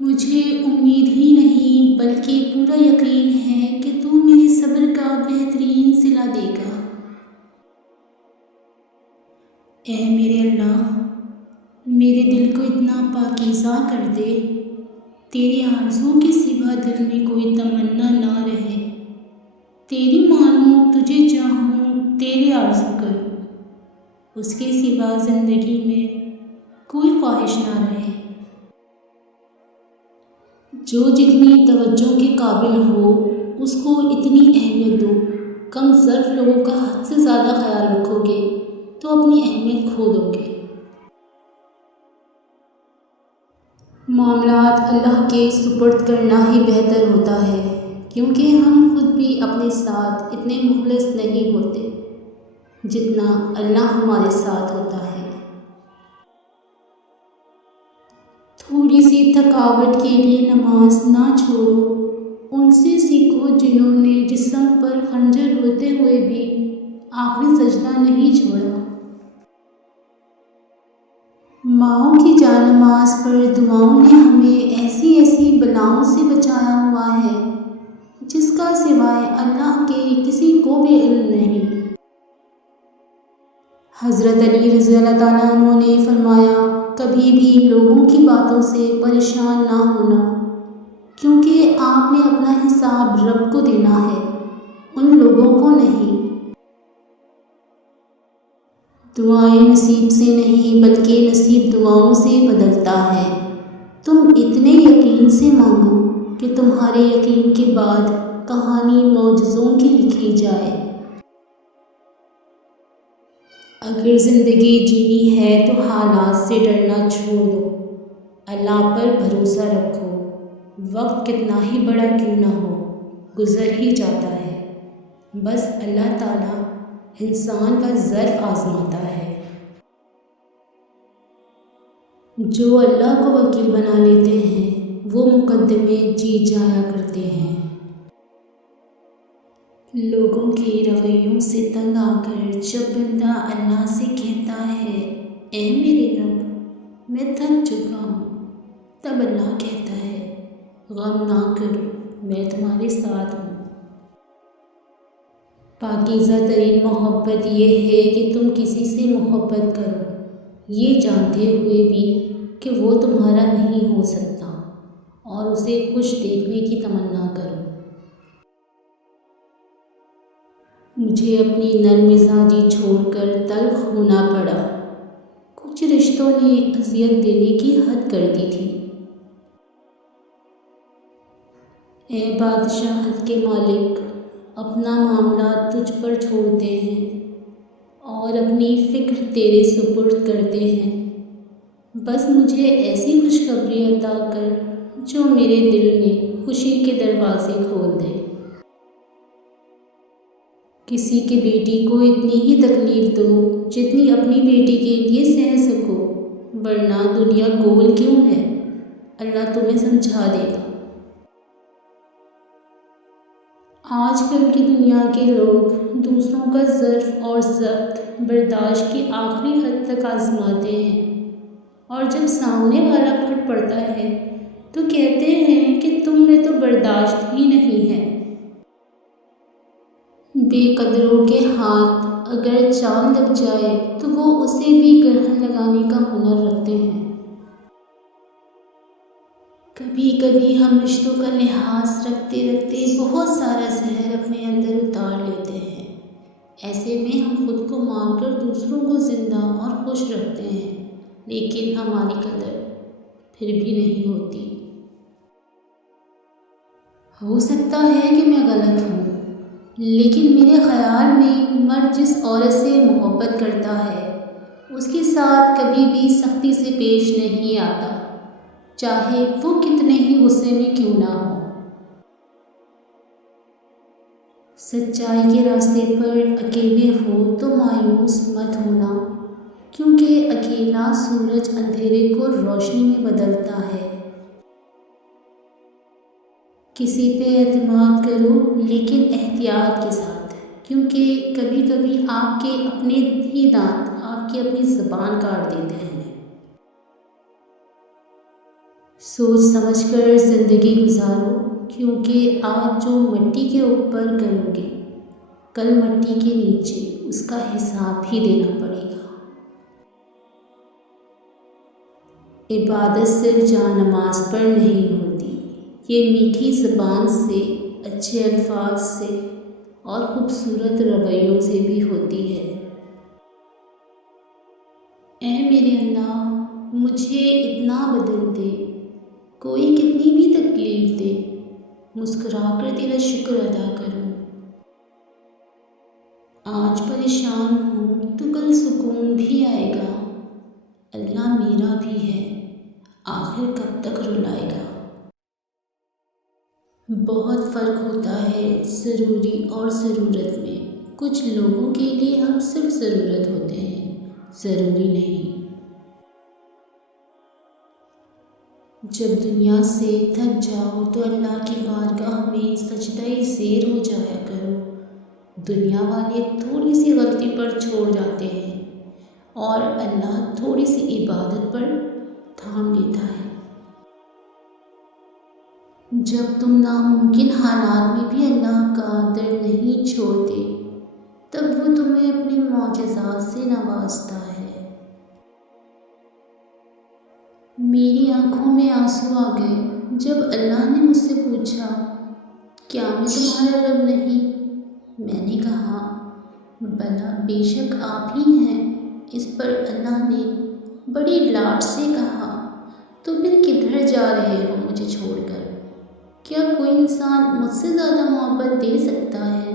مجھے امید ہی نہیں بلکہ پورا یقین ہے کہ تو میرے صبر کا بہترین صلہ دے گا۔ اے میرے اللہ، میرے دل کو اتنا پاکیزہ کر دے، تیرے آرزوؤں کے سوا دل میں کوئی تمنا نہ رہے۔ تیری مانوں، تجھے چاہوں، تیرے آرزو کروں، اس کے سوا زندگی میں کوئی خواہش نہ رہے۔ جو جتنی توجہ کے قابل ہو اس کو اتنی اہمیت دو۔ کم ظرف لوگوں کا حد سے زیادہ خیال رکھو گے تو اپنی اہمیت کھو دو گے۔ معاملات اللہ کے سپرد کرنا ہی بہتر ہوتا ہے، کیونکہ ہم خود بھی اپنے ساتھ اتنے مخلص نہیں ہوتے جتنا اللہ ہمارے ساتھ ہوتا ہے۔ تھوڑی سی تھکاوٹ کے لیے نماز نہ چھوڑو، ان سے سیکھو جنہوں نے جسم پر خنجر ہوتے ہوئے بھی آخری سجدہ نہیں چھوڑا۔ ماؤں کی جانماز پر دعاؤں نے ہمیں ایسی ایسی بلاؤں سے بچایا ہوا ہے جس کا سوائے اللہ کے کسی کو بھی علم نہیں۔ حضرت علی رضی اللہ تعالیٰ عنہ نے فرمایا، کبھی بھی لوگوں کی باتوں سے پریشان نہ ہونا، کیونکہ آپ نے اپنا حساب رب کو دینا ہے، ان لوگوں کو نہیں۔ دعائیں نصیب سے نہیں بلکہ نصیب دعاؤں سے بدلتا ہے۔ تم اتنے یقین سے مانگو کہ تمہارے یقین کے بعد کہانی معجزوں کی لکھی جائے۔ اگر زندگی جینی ہے تو حالات سے ڈرنا چھوڑ دو، اللہ پر بھروسہ رکھو۔ وقت کتنا ہی بڑا کیوں نہ ہو، گزر ہی جاتا ہے، بس اللہ تعالیٰ انسان کا ظرف آزماتا ہے۔ جو اللہ کو وکیل بنا لیتے ہیں وہ مقدمے جیت جایا کرتے ہیں۔ لوگوں کے رویوں سے تنگ آ کر جب بندہ اللہ سے کہتا ہے، اے میرے رب میں تھک چکا ہوں، تب اللہ کہتا ہے، غم نہ کرو، میں تمہارے ساتھ ہوں۔ پاکیزہ ترین محبت یہ ہے کہ تم کسی سے محبت کرو یہ جانتے ہوئے بھی کہ وہ تمہارا نہیں ہو سکتا، اور اسے خوش دیکھنے کی تمنا کرو۔ مجھے اپنی نرم مزاجی چھوڑ کر تلخ ہونا پڑا، کچھ رشتوں نے اذیت دینے کی حد کر دی تھی۔ اے بادشاہت کے مالک، اپنا معاملہ تجھ پر چھوڑتے ہیں اور اپنی فکر تیرے سپرد کرتے ہیں۔ بس مجھے ایسی خوشخبری عطا کر جو میرے دل میں خوشی کے دروازے کھول دے۔ کسی کی بیٹی کو اتنی ہی تکلیف دو جتنی اپنی بیٹی کے لیے سہ سکو، ورنہ دنیا گول کیوں ہے، اللہ تمہیں سمجھا دے گا۔ آج کل کی دنیا کے لوگ دوسروں کا ظرف اور ضبط برداشت کی آخری حد تک آزماتے ہیں، اور جب سامنے والا پھٹ پڑتا ہے تو کہتے ہیں کہ تم میں تو برداشت ہی نہیں ہے۔ بے قدروں کے ہاتھ اگر چاند لگ جائے تو وہ اسے بھی گرہن لگانے کا ہنر رکھتے ہیں۔ کبھی کبھی ہم رشتوں کا لحاظ رکھتے رکھتے بہت سارا زہر اپنے اندر اتار لیتے ہیں۔ ایسے میں ہم خود کو مار کر دوسروں کو زندہ اور خوش رکھتے ہیں، لیکن ہماری قدر پھر بھی نہیں ہوتی۔ ہو سکتا ہے کہ میں غلط ہوں، لیکن میرے خیال میں مرد جس عورت سے محبت کرتا ہے اس کے ساتھ کبھی بھی سختی سے پیش نہیں آتا، چاہے وہ کتنے ہی غصے میں کیوں نہ ہو۔ سچائی کے راستے پر اکیلے ہو تو مایوس مت ہونا، کیونکہ اکیلا سورج اندھیرے کو روشنی میں بدلتا ہے۔ کسی پہ اعتماد کرو لیکن احتیاط کے ساتھ، کیونکہ کبھی کبھی آپ کے اپنے ہی دانت آپ کی اپنی زبان کاٹ دیتے ہیں۔ سوچ سمجھ کر زندگی گزارو، کیونکہ آج جو مٹی کے اوپر کرو گے کل مٹی کے نیچے اس کا حساب بھی دینا پڑے گا۔ عبادت صرف جا نماز پر نہیں ہوتی، یہ میٹھی زبان سے، اچھے الفاظ سے اور خوبصورت رویوں سے بھی ہوتی ہے۔ اے میرے اللہ، مجھے اتنا بدل دے، کوئی کتنی بھی تکلیف دے، مسکرا کر تیرا شکر ادا کروں۔ آج پریشان ہوں تو کل سکون بھی آئے گا، اللہ میرا بھی ہے، آخر کب تک رلائے گا۔ بہت فرق ہوتا ہے ضروری اور ضرورت میں، کچھ لوگوں کے لیے ہم صرف ضرورت ہوتے ہیں، ضروری نہیں۔ جب دنیا سے تھک جاؤ تو اللہ کی بارگاہ میں سجدہ زیر ہو جایا کرو۔ دنیا والے تھوڑی سی غلطی پر چھوڑ جاتے ہیں اور اللہ تھوڑی سی عبادت پر تھام لیتا ہے۔ جب تم ناممکن حالات میں بھی اللہ کا در نہیں چھوڑتے، تب وہ تمہیں اپنے معجزات سے نوازتا ہے۔ میری آنکھوں میں آنسو آ گئے جب اللہ نے مجھ سے پوچھا، کیا میں تمہارا رب نہیں؟ میں نے کہا، بلا بے شک آپ ہی ہیں۔ اس پر اللہ نے بڑی لاڈ سے کہا، تو پھر کدھر جا رہے ہو مجھے چھوڑ کر؟ کیا کوئی انسان مجھ سے زیادہ محبت دے سکتا ہے؟